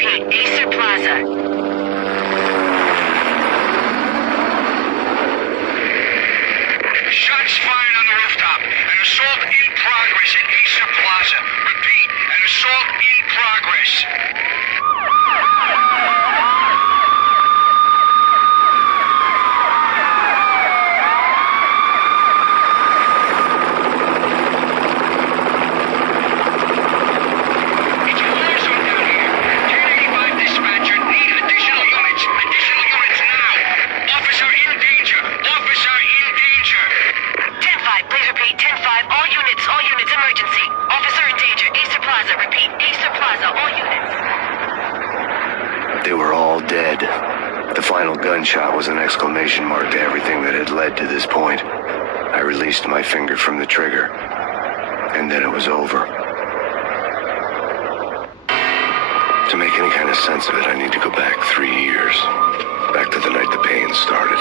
Repeat, Acer Plaza. Shots fired on the rooftop. An assault in progress at Acer Plaza. Repeat, an assault in progress. It's a war zone down here. 1085 dispatcher, need additional units. Additional units now. Officer in danger. Officer in danger. 10-5, please repeat. 10-5, all units, emergency. Officer in danger, Acer Plaza. Repeat, Acer Plaza, all units. They were all dead. The final gunshot was an exclamation mark to everything that had led to this point. I released my finger from the trigger, and then it was over. To make any kind of sense of it, I need to go back 3 years. Back to the night the pain started.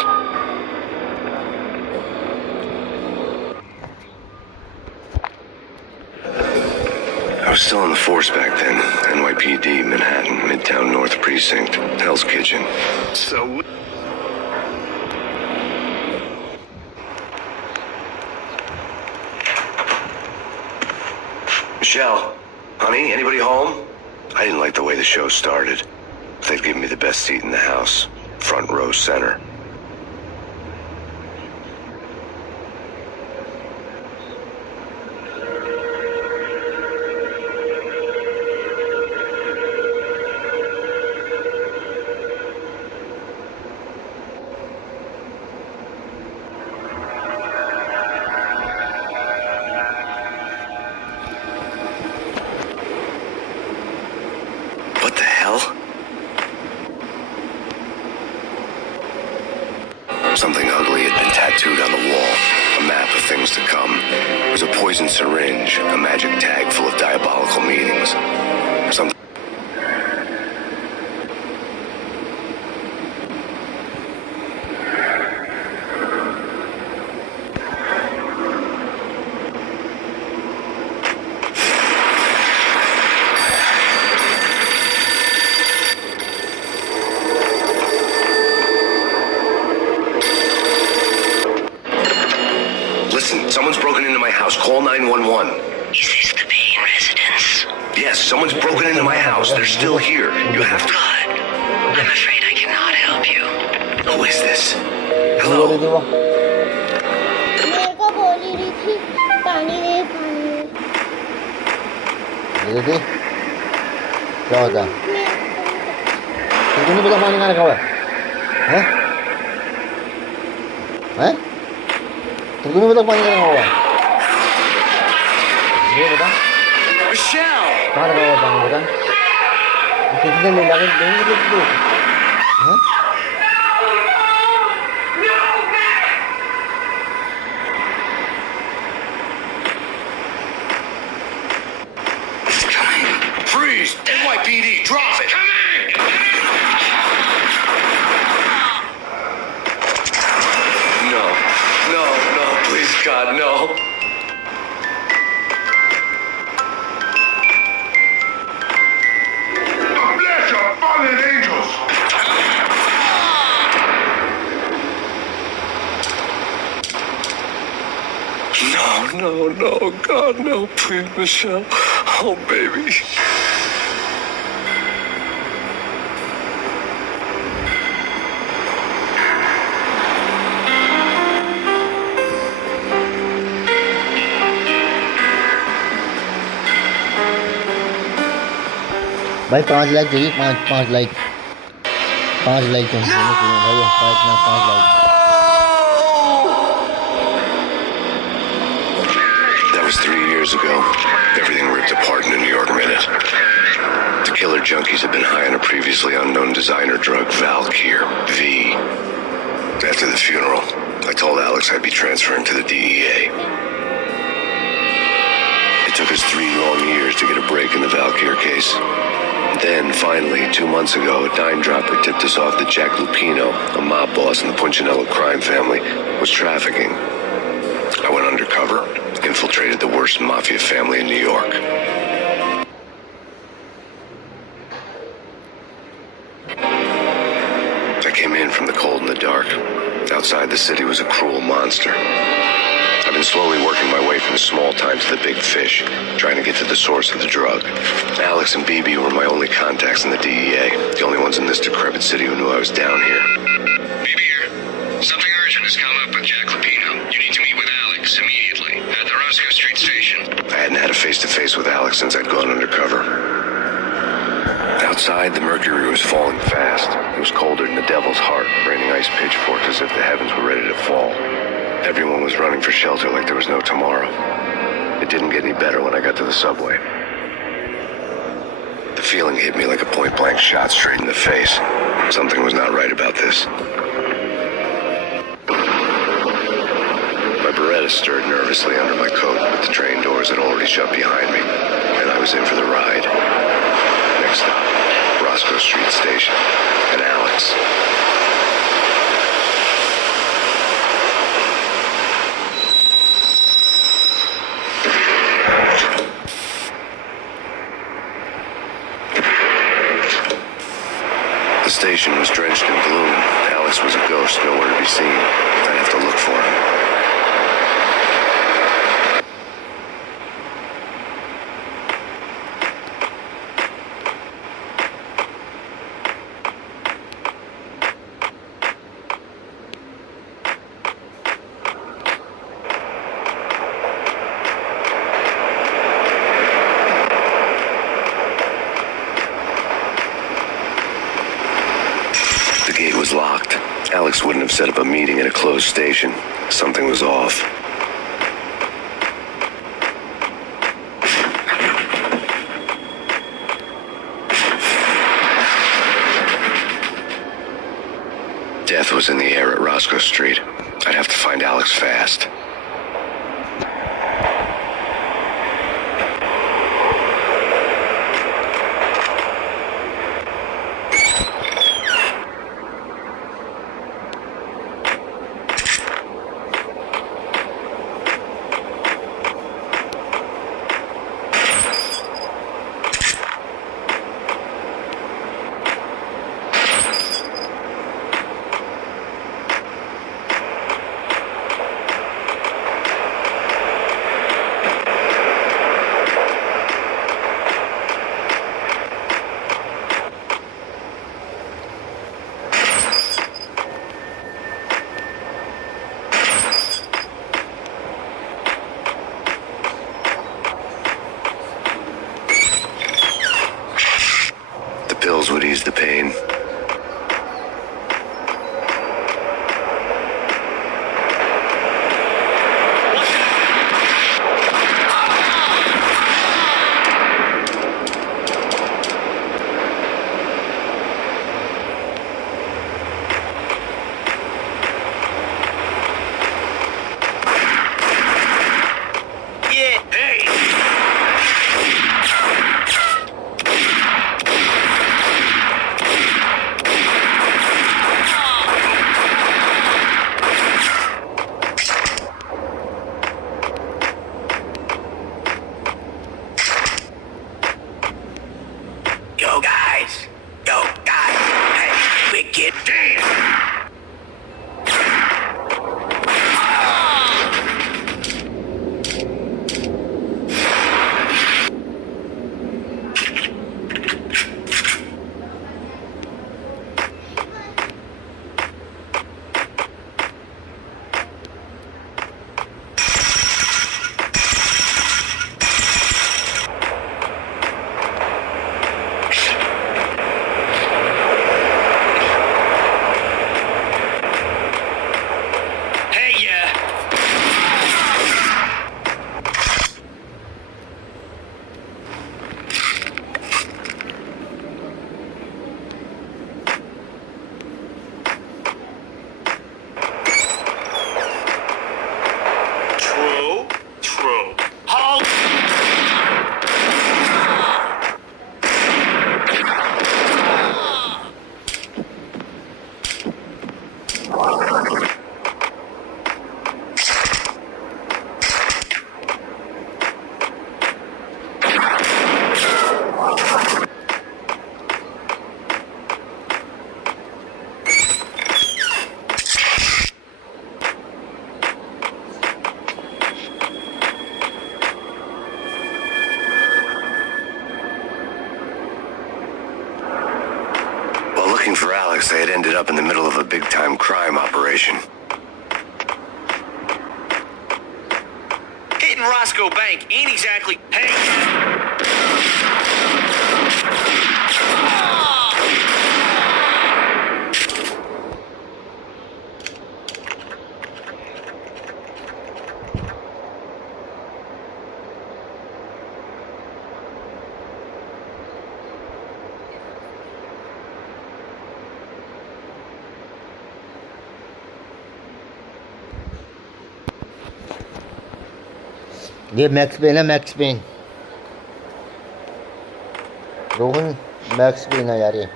I was still in the force back then. NYPD, Manhattan, Midtown North Precinct, Hell's Kitchen. So... Michelle, honey, anybody home? I didn't like the way the show started. They'd given me the best seat in the house, front row center. What the hell? Something ugly had been tattooed on the wall. A map of things to come. It was a poison syringe, a magic tag full of diabolical meanings. Something... Listen, someone's broken into my house. Call 911. Is this the Payne residence? Yes, someone's broken into my house. They're still here. You have to... God, I'm afraid I cannot help you. Who is this? Hello? मेरे को बोली रही थी पानी दे ये दे क्या होता है तुमको नहीं पता पानी कहाँ रखा हुआ है हैं तुमको नहीं पता पानी कहाँ रखा हुआ है ये बता Michelle! कहाँ रखा हुआ पानी बता कितने लोग लगे देंगे तो हैं It's coming. Freeze! NYPD, drop it! No, no, no, please, God, no. Bless your fallen angels! No, God, no, please, Michelle. Oh, baby. भाई 5 लाइक चाहिए 5 लाइक 5 लाइक चाहिए भाई 5 like That was 3 years ago. Everything ripped apart in a New York minute. The killer junkies had been high on a previously unknown designer drug, Valkyr, V. After the funeral, I told Alex I'd be transferring to the DEA. It took us 3 long years to get a break in the Valkyr case. Then, finally, 2 months ago, a dime dropper tipped us off that Jack Lupino, a mob boss in the Punchinello crime family, was trafficking. I went undercover, infiltrated the worst mafia family in New York. outside the city was a cruel monster. I've been slowly working my way from the small time to the big fish, trying to get to the source of the drug. Alex and BB were my only contacts in the DEA, the only ones in this decrepit city who knew I was down here. BB here. Something urgent has come up with Jack Lupino. You need to meet with Alex immediately at the Roscoe Street station. I hadn't had a face-to-face with Alex since I'd gone undercover. Outside, the mercury was falling fast. It was colder than the devil's heart, raining ice pitchforks as if the heavens were ready to fall. Everyone was running for shelter like there was no tomorrow. It didn't get any better when I got to the subway. The feeling hit me like a point-blank shot straight in the face. Something was not right about this. My Beretta stirred nervously under my coat, but the train doors had already shut behind me, and I was in for the ride. Next stop, Roscoe Street Station, and Alex. The station was drenched in gloom. Alex was a ghost, nowhere to be seen. I'd have to look for him. The gate was locked. Alex wouldn't have set up a meeting at a closed station. Something was off. Death was in the air at Roscoe Street. I'd have to find Alex fast. Pills would ease the pain. suspects. They had ended up in the middle of a big-time crime operation. Hitting Roscoe Bank ain't exactly... Hey! ये Max Pen है, Max Pen. Rohan Max Pen है यार ये।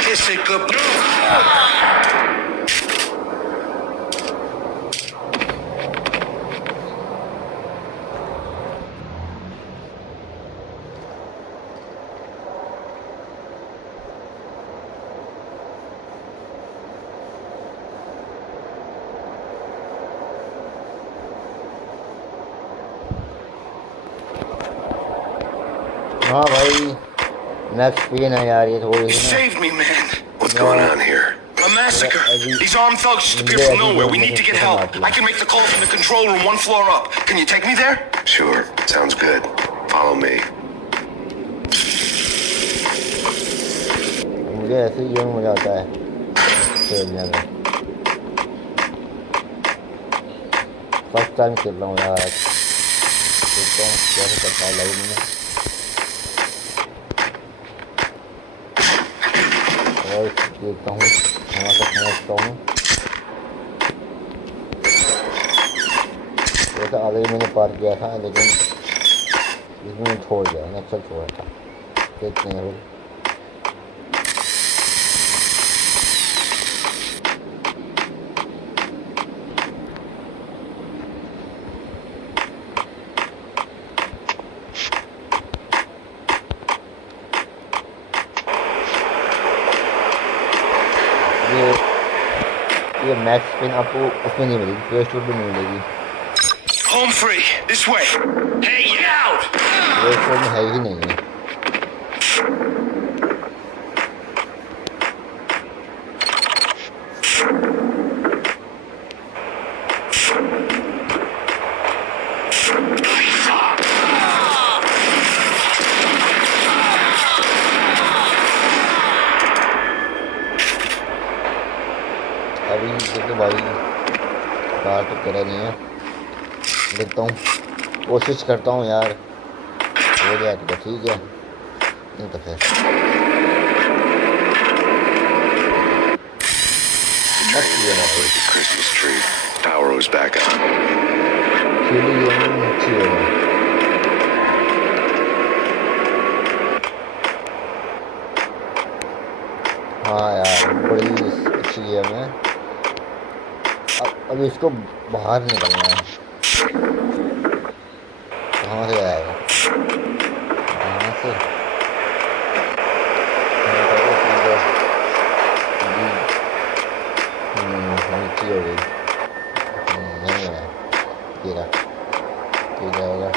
Kiss it good. हाँ भाई max Pen है यार ये थोड़ी You सी ना। saved me, man. What's going on here? A massacre. These armed thugs just appeared from nowhere. We need to get help. I can make the call from the control room 1 floor up. Can you take me there? Sure, sounds good. Follow me. मुझे ऐसे ही मजा आता है खेलने में। First time खेल रहा हूँ यार। देखता हूँ कैसे करता है लाइव में। और देखता हूँ वहाँ तक पहुँचता हूँ। वैसे आगे मैंने पार किया था लेकिन इसमें छोड़ दिया, नक्सल छोड़ा था। देखते हैं फिर। ये मैक्स पेन आपको उसमें नहीं मिलेगी, प्ले स्टोर पर नहीं मिलेगी। Home free. This way. Hey, get out! Play store में है ही नहीं है। अभी देखो भाई बाहर तो करा नहीं है, देखता हूँ, कोशिश करता हूँ यार, हो जाए तो ठीक है, नहीं तो फिर Christmas tree. Power was back on. अच्छी है। हाँ यार बड़ी अच्छी है। मैं अब इसको बाहर निकलना है। कहाँ से आएगा? कहाँ से? नीचे हो गई। नहीं है तेरा तो जाएगा।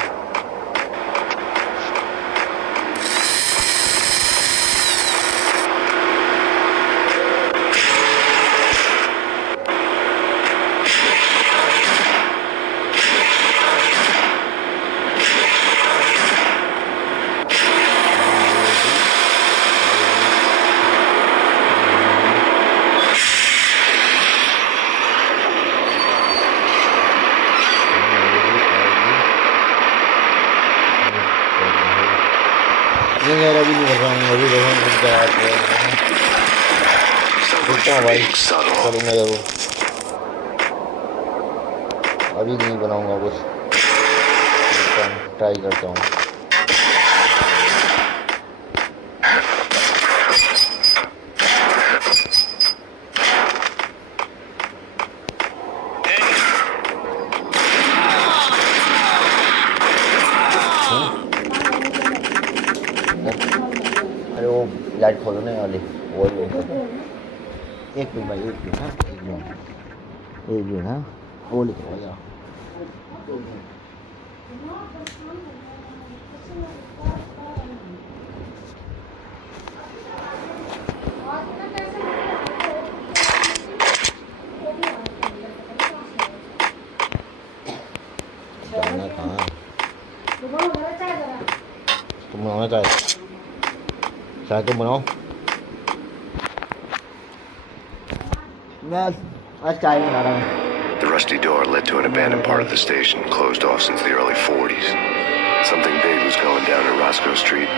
नहीं यार अभी नहीं कर रहा हूँ, अभी रुकता हूँ भाई, करूँगा जरूर। अभी नहीं बनाऊँगा कुछ, ट्राई करता हूँ। लाइट खोलने वाली वो एक मिनट भाई एक मिनट हाँ वो लिख रहा यार जाना कहाँ तुम बनाना चाहे चाहे तुम बनाओ मैं आज चाय बना रहा हूँ The rusty door led to an abandoned part of the station, closed off since the early 40s. Something big was going down at Roscoe Street.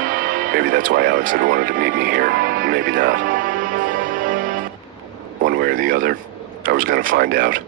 Maybe that's why Alex had wanted to meet me here. Maybe not. One way or the other, I was gonna find out.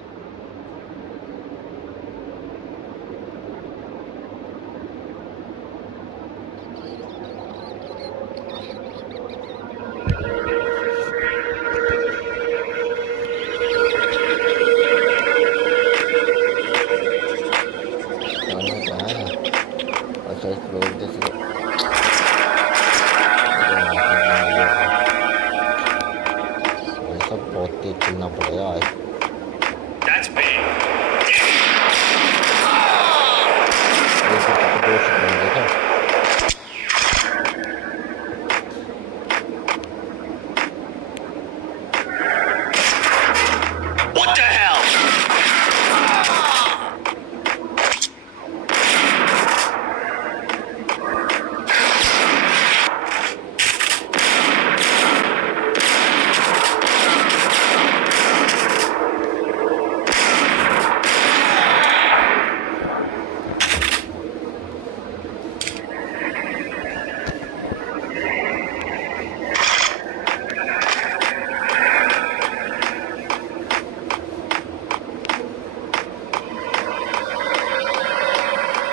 That's big. What the hell?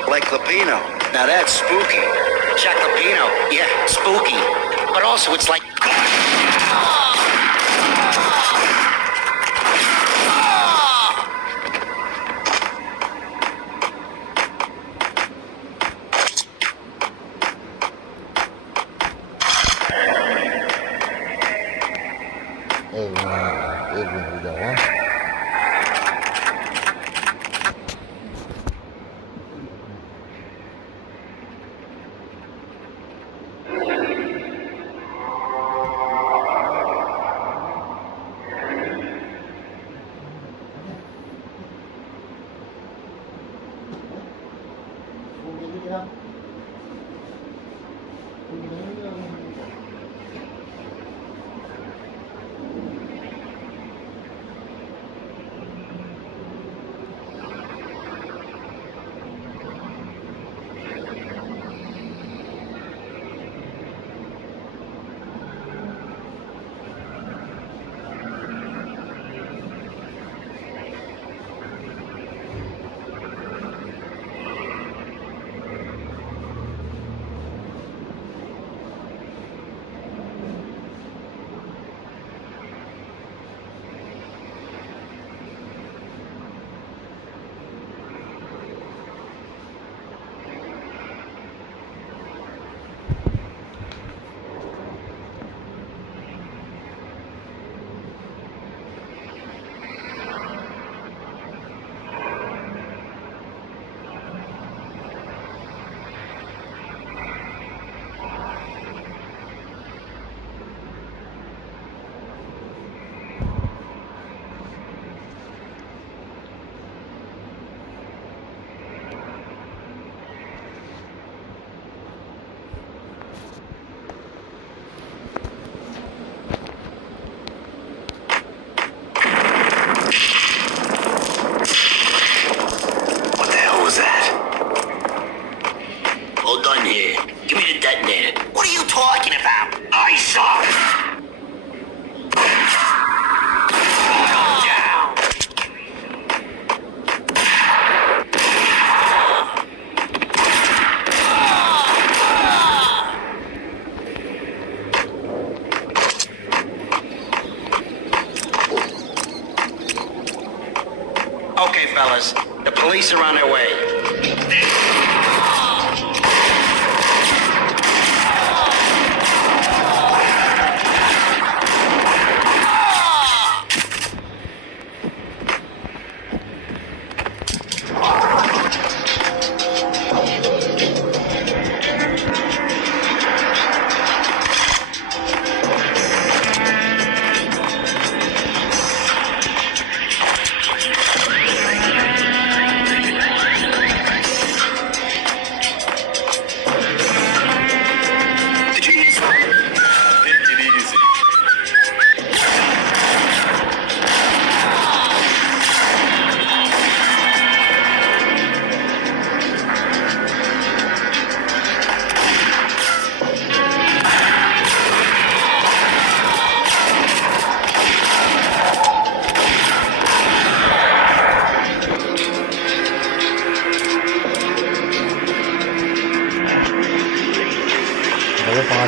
Like Lapino. Now that's spooky. Jack Lapino. Yeah, spooky. But also it's like... एक minute जाओ Okay, fellas. The police are on their way.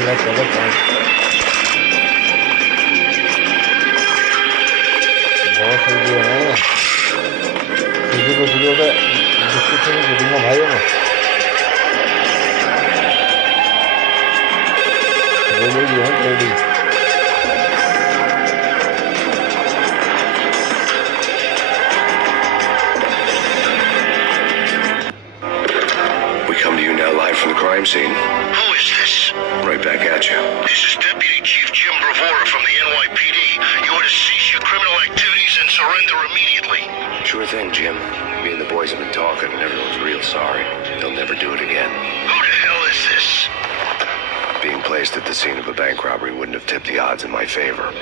Lakh चलो 5 बहुत सही दिया है किसी को description में दे दूंगा भाई मैं रेडी है ready We come to you now live from the crime scene. Who is this? Right back at you. This is Deputy Chief Jim Bravura from the NYPD. You are to cease your criminal activities and surrender immediately. Sure thing, Jim. Me and the boys have been talking, and everyone's real sorry. They'll never do it again. Who the hell is this? Being placed at the scene of a bank robbery wouldn't have tipped the odds in my favor.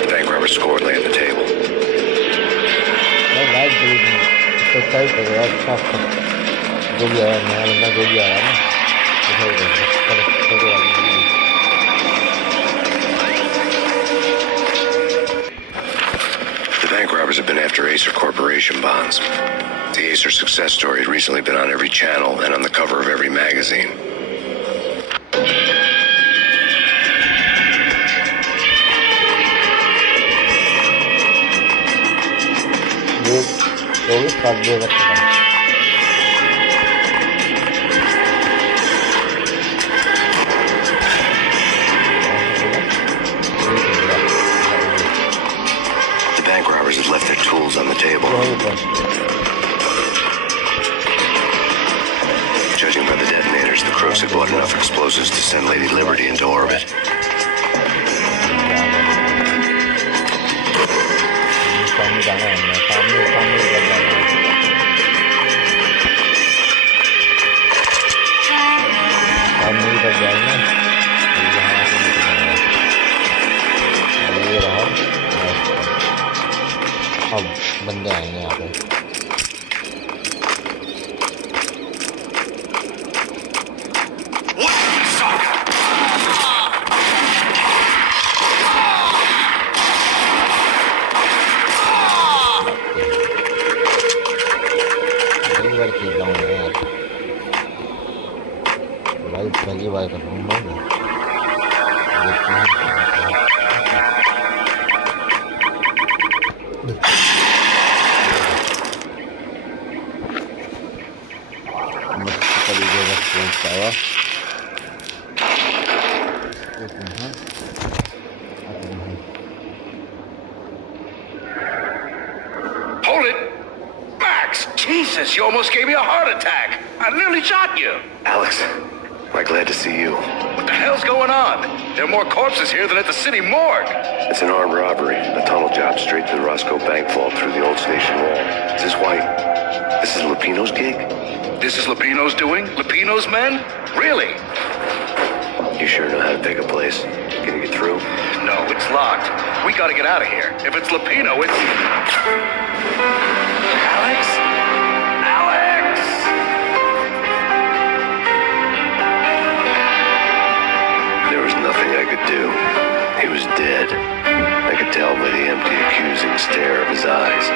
The bank robber score lay on the table. Type करो यार साफ कर जो भी आया नया बंदा जो भी आया ना The bank robbers have been after Acer Corporation bonds. The Acer success story had recently been on every channel and on the cover of every magazine. वो भी काट देगा The bank robbers had left their tools on the table. Judging by the detonators, the crooks had bought enough explosives to send Lady Liberty into orbit. सामने जाना है सामने तक जाएंगे यहाँ से निकलेंगे ये रहा अब बंदे आएंगे यहाँ पे पहली बार कर रहा हूँ मैं Hold it! Max! Jesus, you almost gave me a heart attack! I nearly shot you! Alex, I'm glad to see you. What the hell's going on? There are more corpses here than at the city morgue. It's an armed robbery, a tunnel job straight to the Roscoe Bank vault through the old station wall. Is this why? This is Lupino's gig? This is Lupino's doing? Lupino's men? Really? You sure know how to pick a place? Can you get through? No, it's locked. We gotta get out of here. If it's Lupino, it's... Alex? Alex! There was nothing I could do. He was dead. I could tell by the empty, accusing stare of his eyes.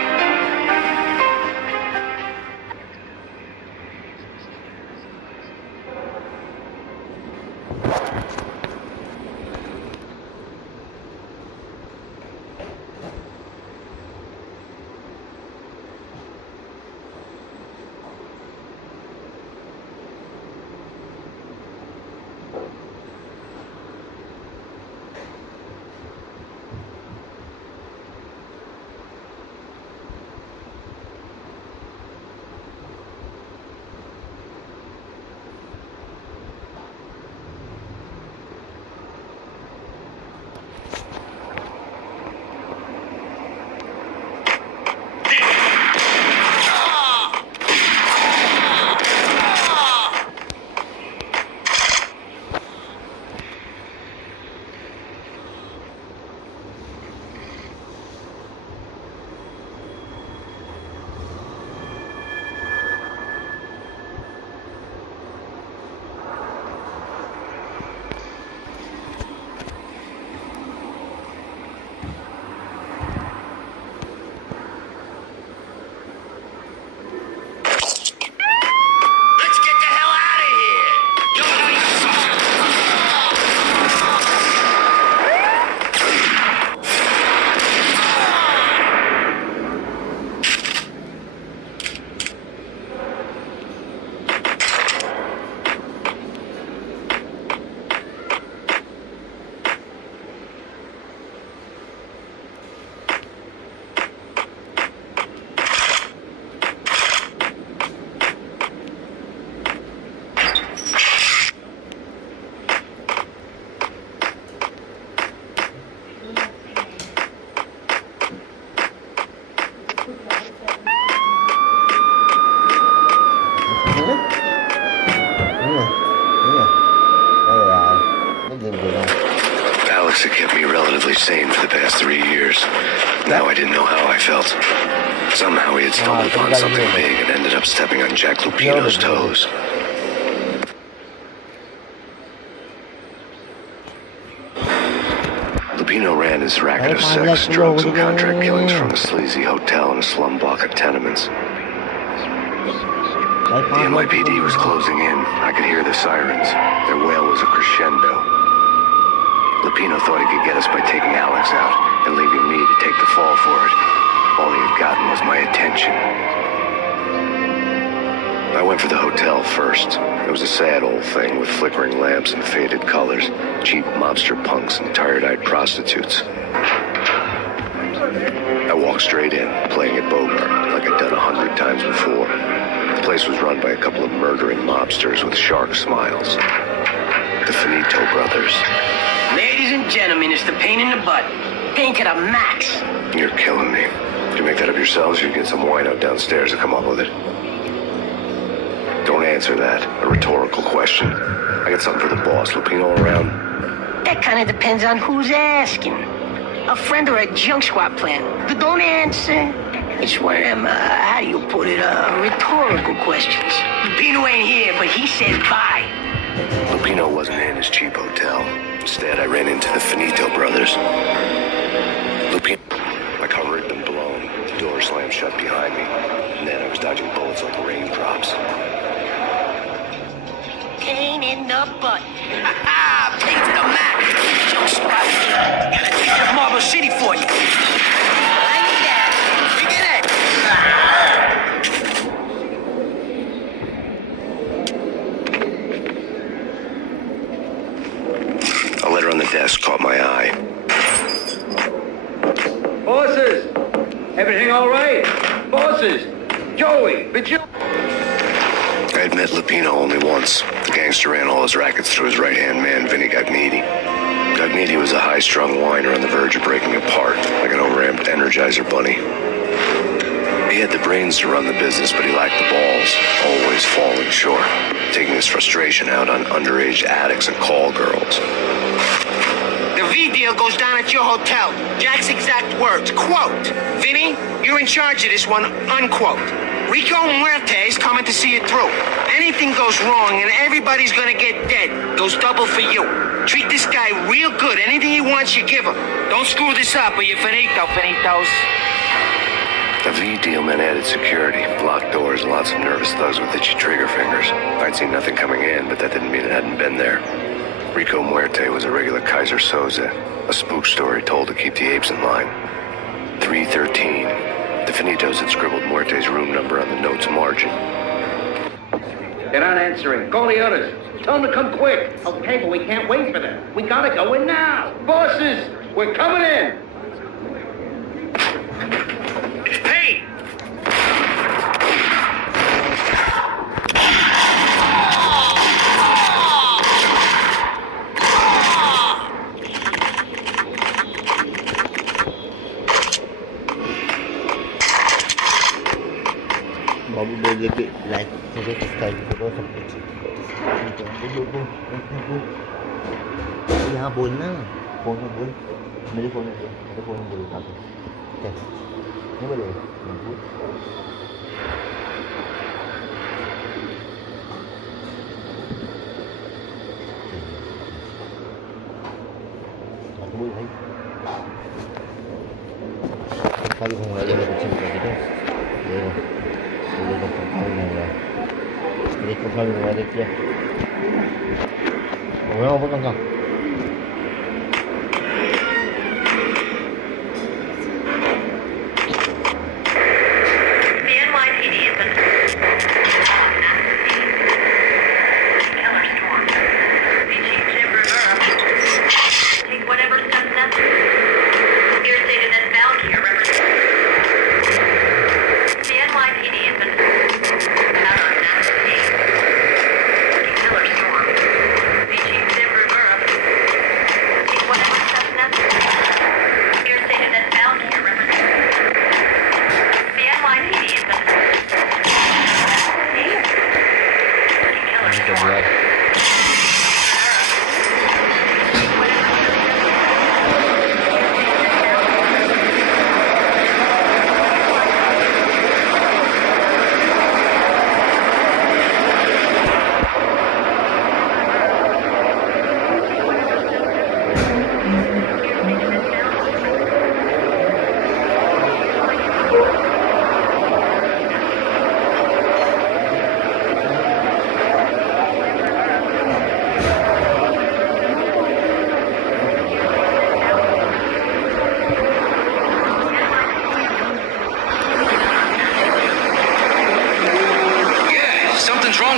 Now I didn't know how I felt. Somehow he had stumbled upon something big and ended up stepping on Jack Lupino's toes. Lupino ran his racket of sex, drugs, and contract killings from a sleazy hotel in a slum block of tenements. The NYPD was closing in. I could hear the sirens. Their wail was a crescendo. Lupino thought he could get us by taking Alex out and leaving me to take the fall for it. All he had gotten was my attention. I went for the hotel first. It was a sad old thing with flickering lamps and faded colors, cheap mobster punks and tired-eyed prostitutes. I walked straight in, playing at Bogart, like I'd done 100 times before. The place was run by a couple of murdering mobsters with shark smiles. The Finito brothers. Ladies and gentlemen, it's the pain in the butt. Pain to the max. You're killing me. Did you make that up yourselves, or you get some wino downstairs to come up with it? Don't answer that. A rhetorical question. I got something for the boss. Lupino around? That kind of depends on who's asking. A friend or a junk squad plan. But don't answer. It's one of them, how do you put it, rhetorical questions. Lupino ain't here, but he said bye. Lupino wasn't in his cheap hotel. Instead, I ran into the Finito brothers. Lupino... My cover had been blown. The door slammed shut behind me. And then I was dodging bullets like raindrops. Pain in the butt. Pain to the max. Junk squad. Gotta take care of Marble City for you. I need that. Figure that. A letter on the desk caught my eye. Bosses! Everything all right? Bosses! Joey, but you... I had met Lupino only once. The gangster ran all his rackets through his right-hand man, Vinny Gagniti. Gagniti was a high-strung whiner on the verge of breaking apart, like an overamped Energizer bunny. He had the brains to run the business, but he lacked the balls, always falling short, taking his frustration out on underage addicts and call girls. The V deal goes down at your hotel. Jack's exact words, quote, Vinny, you're in charge of this one, unquote. Rico Muerte's coming to see it through. Anything goes wrong and everybody's gonna get dead. Goes double for you. Treat this guy real good. Anything he wants, you give him. Don't screw this up or you're finito, finitos. The V deal meant added security, locked doors, and lots of nervous thugs with itchy trigger fingers. I'd seen nothing coming in, but that didn't mean it hadn't been there. Rico Muerte was a regular Kaiser Soze, a spook story told to keep the apes in line. 313. The Finitos had scribbled Muerte's room number on the note's margin. They're not answering. Call the others. Tell them to come quick. Okay, but we can't wait for them. We gotta go in now. Bosses, we're coming in. It's paid. बाबू बोलिए कि like करो subscribe करो सब कुछ यहाँ बोलना phone में बोल मेरे फ़ोन में बोल काफी नहीं बोलेगा बोल भाई खाली घूमना जगह कुछ नहीं करते देखो खाली घूमा देखिए घूमा ऊपर कहाँ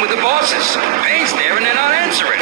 phone with the bosses. Payne's there and they're not answering.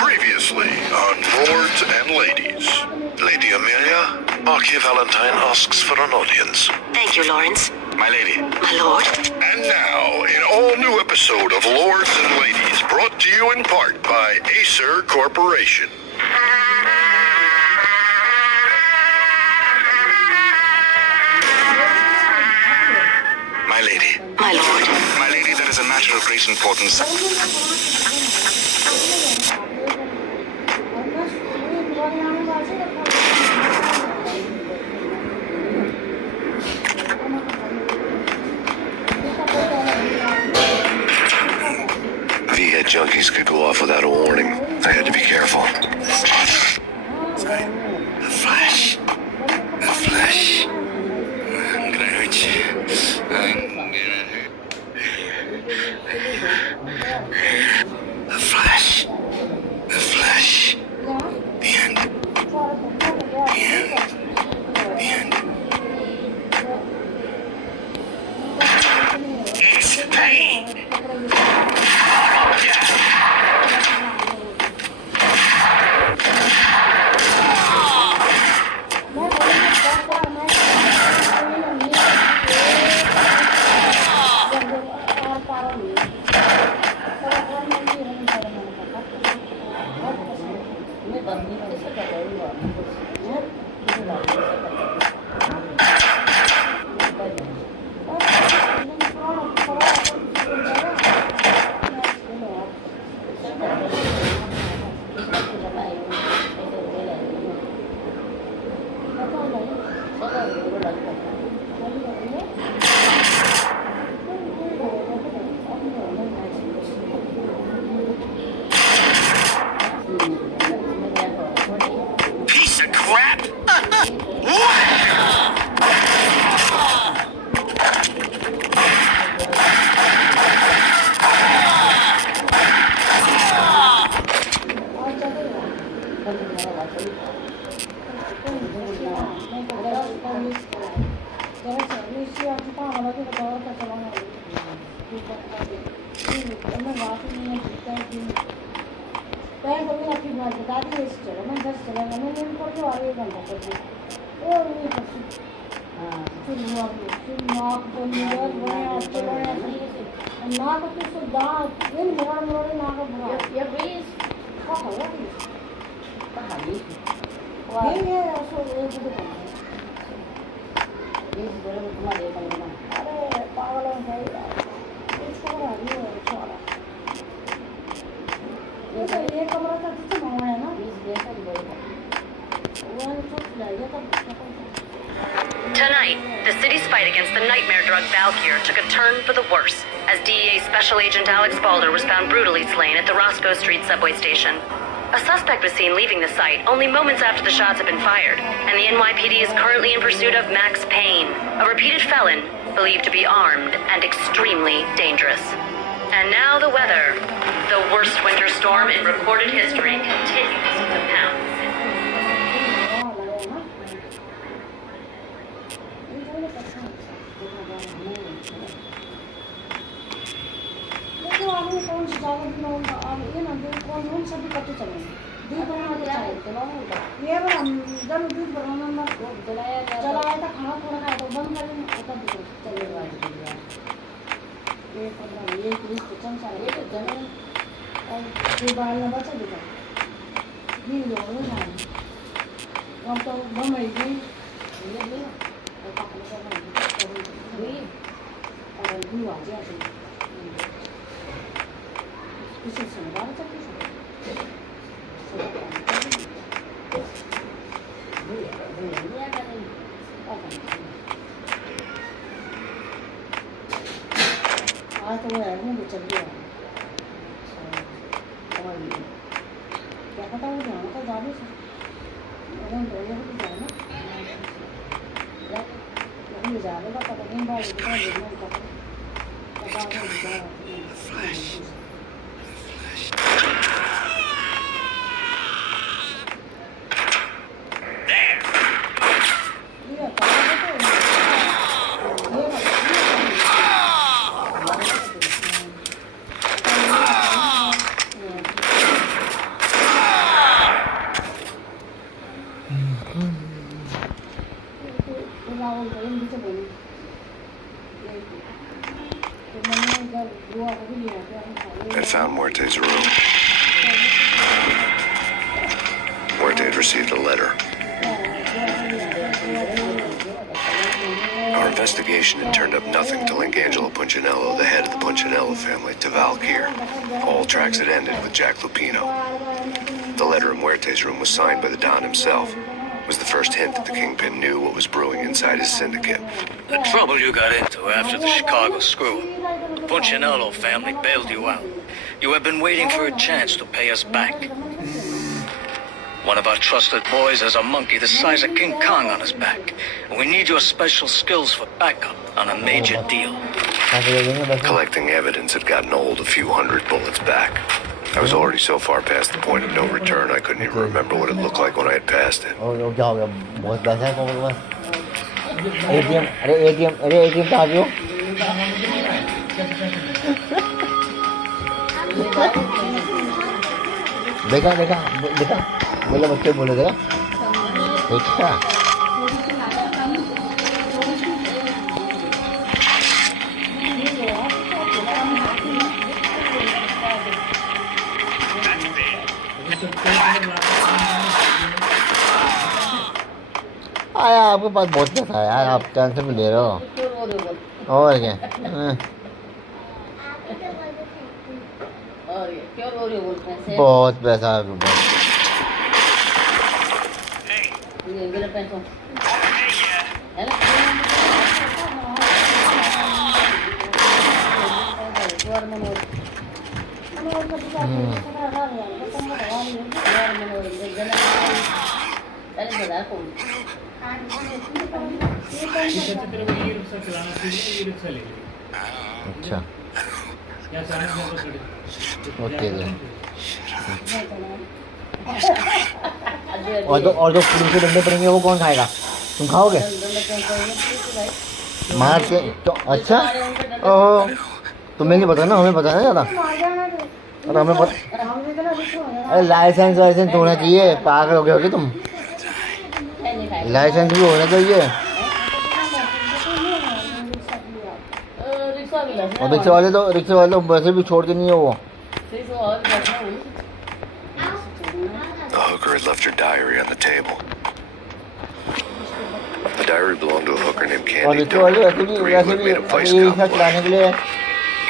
Previously on Lords and Ladies. Lady Amelia, Marquis Valentine asks for an audience. Thank you, Lawrence. My lady. My lord. And now, an all-new episode of Lords and Ladies, brought to you in part by Acer Corporation. My lady. My lord. My lady, there is a matter of great importance. V head junkies could go off without a warning. I had to be careful. The flash. The flash. I'm gonna hurt you. I'm gonna hurt the flash. The flash. The end. The end. The end. It's Payne. Piece of crap! What? Tonight, the city's fight against the nightmare drug Valkyr took a turn for the worse, as DEA Special Agent Alex Balder was found brutally slain at the Roscoe Street subway station. A suspect was seen leaving the site only moments after the shots had been fired, and the NYPD is currently in pursuit of Max Payne, a repeated felon believed to be armed and extremely dangerous. And now the weather. The worst winter storm in recorded history continues to pound. दूध बनाना चाहिए ये बार हम जब दूध बनाना मत चलाया था खाना थोड़ा खाया तो बंद कर चलेगा ये 15 ये 30 तो चमचा ये तो जमीन और ये बाल ना बचा देगा ये लोग ना हम तो बम है ये और पकड़ कर ये और भी आ जाए इसे सुनवा सकते हैं आज तो वो है वो चल गया और क्या पता वो जाना था जाने से अगर तो ये हो जाए ना ये जा रहा था पता नहीं बाहर कितना देखना पता पता नहीं Had found Muerte's room. Muerte had received a letter. Our investigation had turned up nothing to link Angelo Punchinello, the head of the Punchinello family, to Valkyr. All tracks had ended with Jack Lupino. The letter in Muerte's room was signed by the Don himself. It was the first hint that the Kingpin knew what was brewing inside his syndicate. The trouble you got into after the Chicago screw-up. The Punchinello family bailed you out. You have been waiting for a chance to pay us back. One of our trusted boys has a monkey the size of King Kong on his back. And we need your special skills for backup on a major deal. Collecting evidence had gotten old a few hundred bullets back. I was already so far past the point of no return, I couldn't even remember what it looked like when I had passed it. देखा देखा देखा बोले बच्चे बोले देखा देखा आया आपके पास बहुत पैसा है यार, आप टेंशन में ले रहे हो और क्या बहुत पैसा है आपके पास। अच्छा ओके और जो पुलिस के डंडे पड़ेंगे वो कौन खाएगा? तुम खाओगे? मार के तो अच्छा ओह तुम्हें नहीं पता ना, हमें पता है ज़्यादा और हमें पता। अरे लाइसेंस वाइसेंस होना चाहिए, पागल हो गए होगे तुम, लाइसेंस भी होना चाहिए। और रिक्शे वाले तो वैसे भी छोड़ते नहीं है वो। The hooker had left her diary on the table. The diary belonged to a hooker named Candy Doe, who had made a vice cop plot.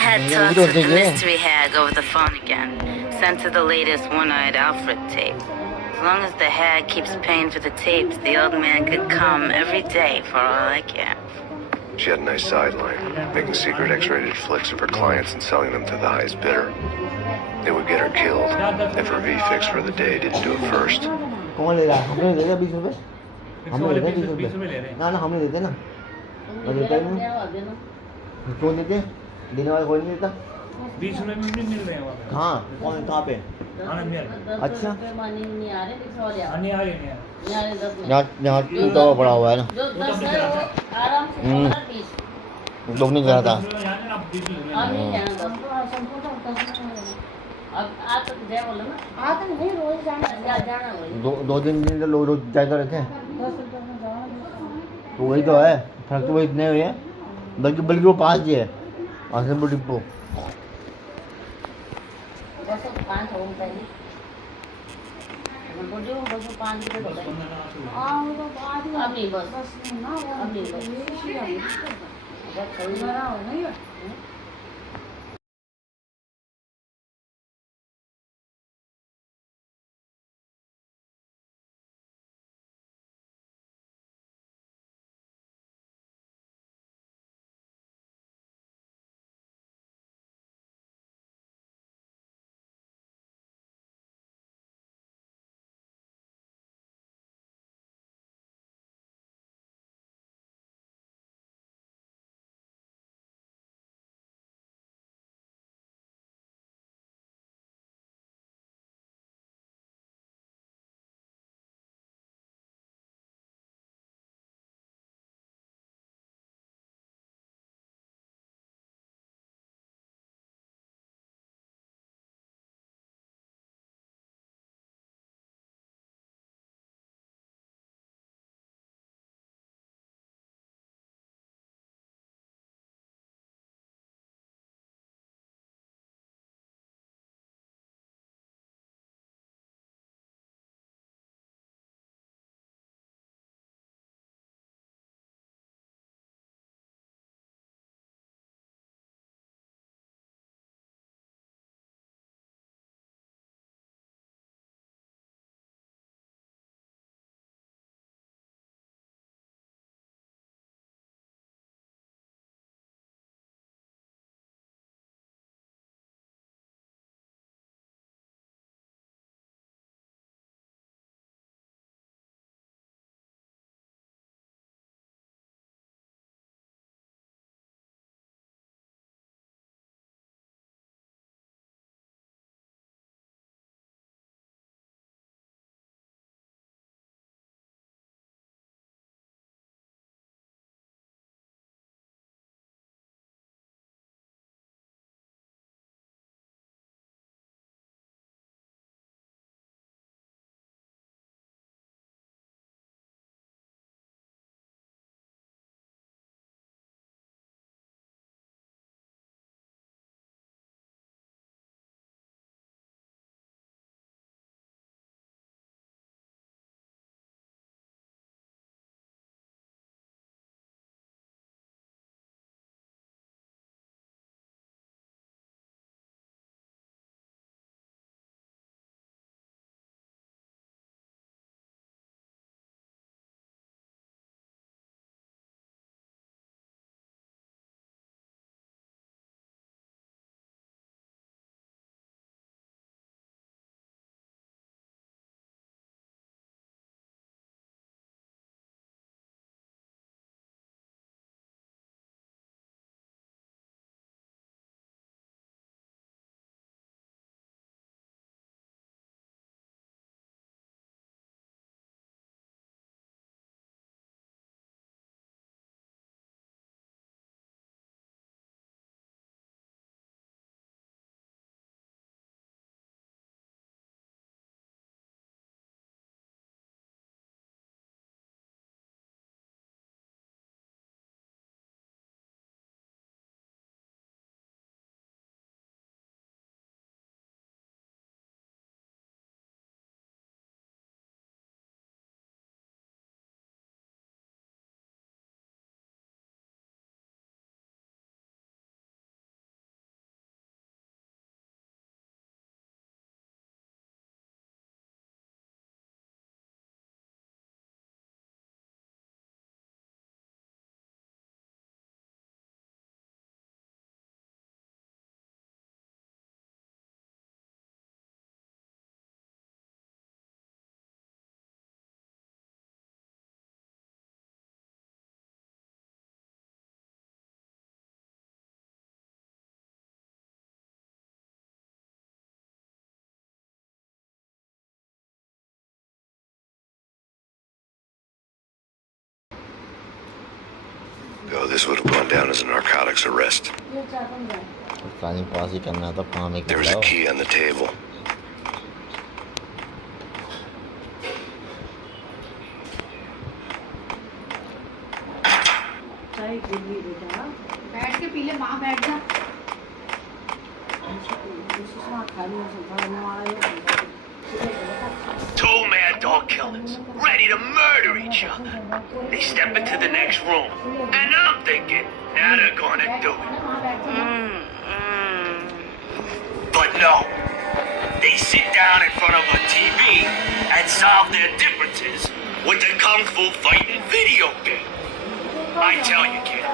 Had talks with the mystery hag over the phone again. Sent to the latest one-eyed Alfred tape. As long as the hag keeps paying for the tapes, the old man could come every day for all I care. She had a nice sideline, making secret X-rated flicks of her clients and selling them to the highest bidder. They would get her killed if her V-fix for the day didn't do it first. कौन ले रहा है? हमने ले लिया 20 रुपए, हमने ले लिया 20 रुपए ना हमने देते ना, और देते हैं क्यों देते? देने वाला कोई नहीं देता। 20 रुपए में मिल रहे हैं हाँ कौन कहाँ पे? अच्छा यहाँ तो पड़ा हुआ है ना, लोग नहीं गया था। अब आज तक जय बोलो ना, आज तक नहीं, रोज जाना वही। दो दिन दिन लोग रोज जाते रहते हैं। 10 रुपये में जाना तो वही तो है, फर्क तो वही इतने हुए हैं, बल्कि बल्कि वो 5 ही है आसनपुर डिपो। 5 होम पहले बोलियो बस 5 रुपये हो गए। हाँ वो तो अब नहीं बस ना, अब नहीं बस बस सही नहीं। ago, this would have gone down as a narcotics arrest. पानी पास ही करना था पानी में There was a key on the table. बैठ के पीले वहाँ बैठ जा Two mad dog killers, ready to murder each other. They step into the next room, and I'm thinking, now they're gonna do it. But no, they sit down in front of a TV and solve their differences with the kung fu fighting video game. I tell you, kid,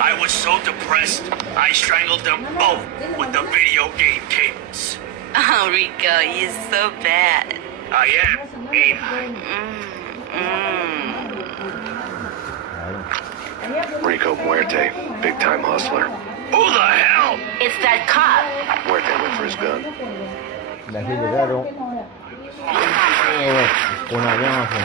I was so depressed, I strangled them both with the video game cables. Oh, Rico, you're so bad. I am, ain't I? Rico Muerte, big-time hustler. Who the hell? It's that cop. Muerte went for his gun. नहीं लगा रहा हूँ इसको ना यहाँ से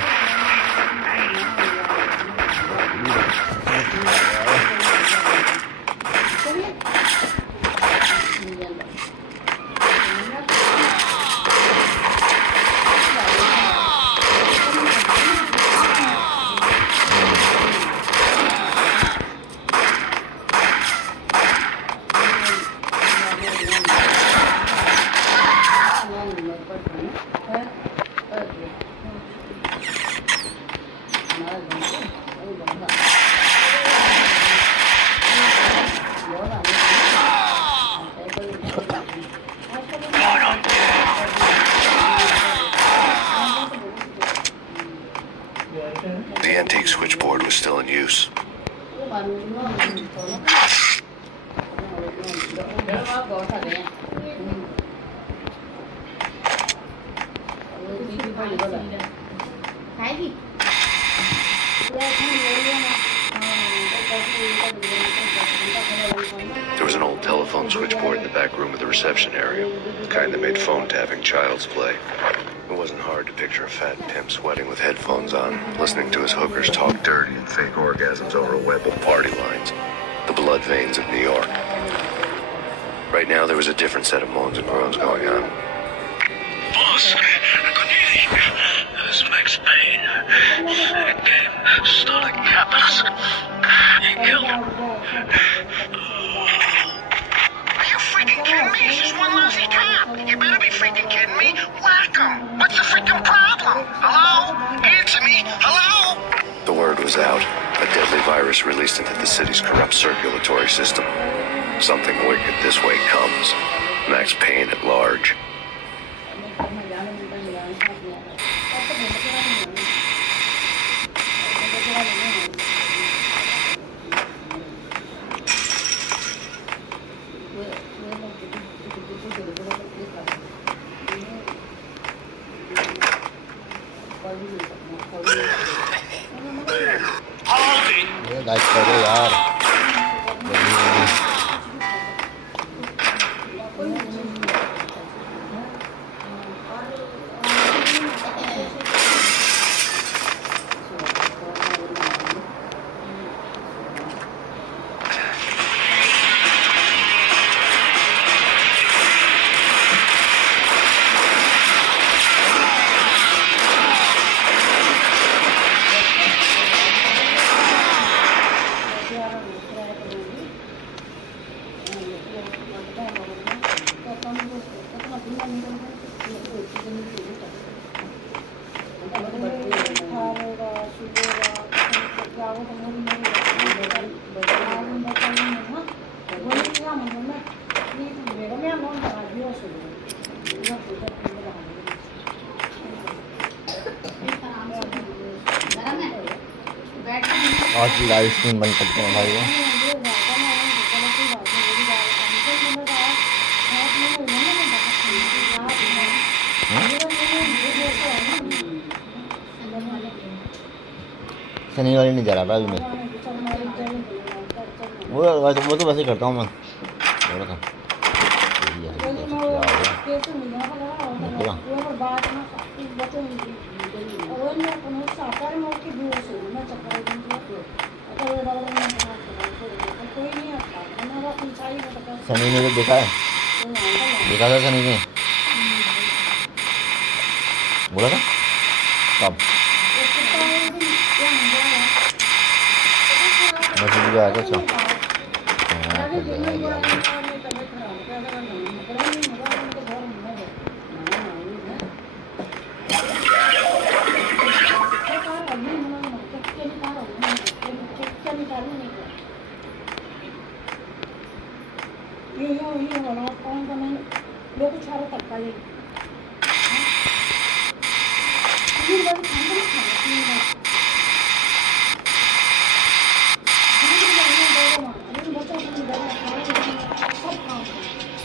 The antique switchboard was still in use. There was an old telephone switchboard in the back room of the reception area, the kind that made phone tapping child's play. It wasn't hard to picture a fat pimp sweating with headphones on, listening to his hookers talk dirty and fake orgasms over a web of party lines. The blood veins of New York. Right now, there was a different set of moans and groans going on. Boss, good evening. This is Max Payne. That game started capping us. He killed him. Are you freaking kidding me? It's just one lousy cop. You better be freaking kidding me. Whack him. What's the freaking problem? Hello? Answer me. Hello? The word was out. A deadly virus released into the city's corrupt circulatory system. Something wicked this way comes. Max Payne at large. ये like करो यार आज की live stream बंद करते हैं भाई शनि वाली नहीं जा रहा था अभी मैं वो तो वैसे करता हूँ मैं सनी ने तो देखा है, देखा था सनी ने, बोला था कब मैसेज भी आया था उसका।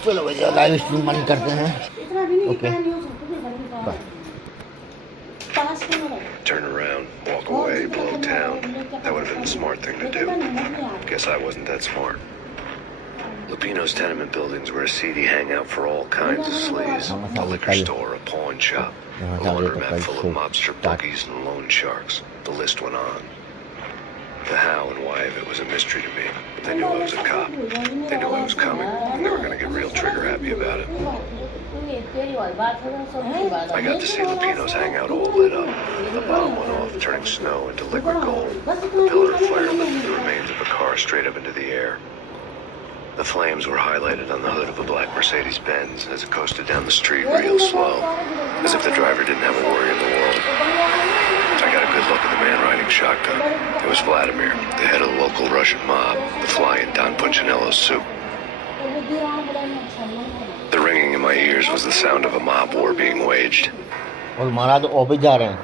चलो भैया लाइव स्ट्रीम बंद करते हैं। Okay bye. Turn around, walk away, blow town. That would have been the smart thing to do. Guess I wasn't that smart. Lupino's tenement buildings were a seedy hangout for all kinds of sleaze. A liquor store, a pawn shop, a laundromat full of mobster buggies and loan sharks. The list went on. The how and why of it was a mystery to me. They knew I was a cop. They knew I was coming, and they were going to get real trigger happy about it. I got to see Lupino's hangout all lit up. The bomb went off, turning snow into liquid gold. A pillar of fire lifted the remains of a car straight up into the air. The flames were highlighted on the hood of a black Mercedes-Benz as it coasted down the street real slow, as if the driver didn't have a worry in the world. I got a good look at the man riding shotgun. It was Vladimir, the head of the local Russian mob, the fly in Don Punchinello's soup. The ringing in my ears was the sound of a mob war being waged. और मारा तो office जा रहे हैं।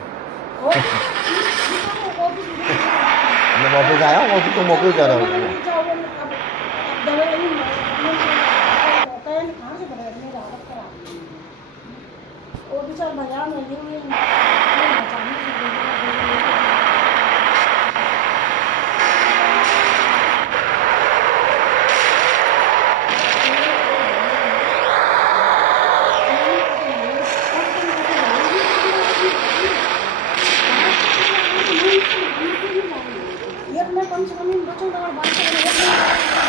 मैं office आया, office तो office जा रहा हूँ।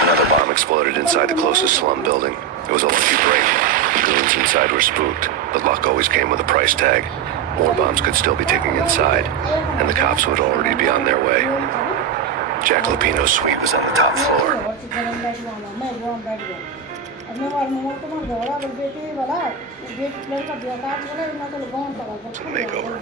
Another bomb exploded inside the closest slum building. It was a lucky break. The goons inside were spooked, but luck always came with a price tag. More bombs could still be ticking inside, and the cops would already be on their way. Jack Lupino's suite was on the top floor. It's a makeover.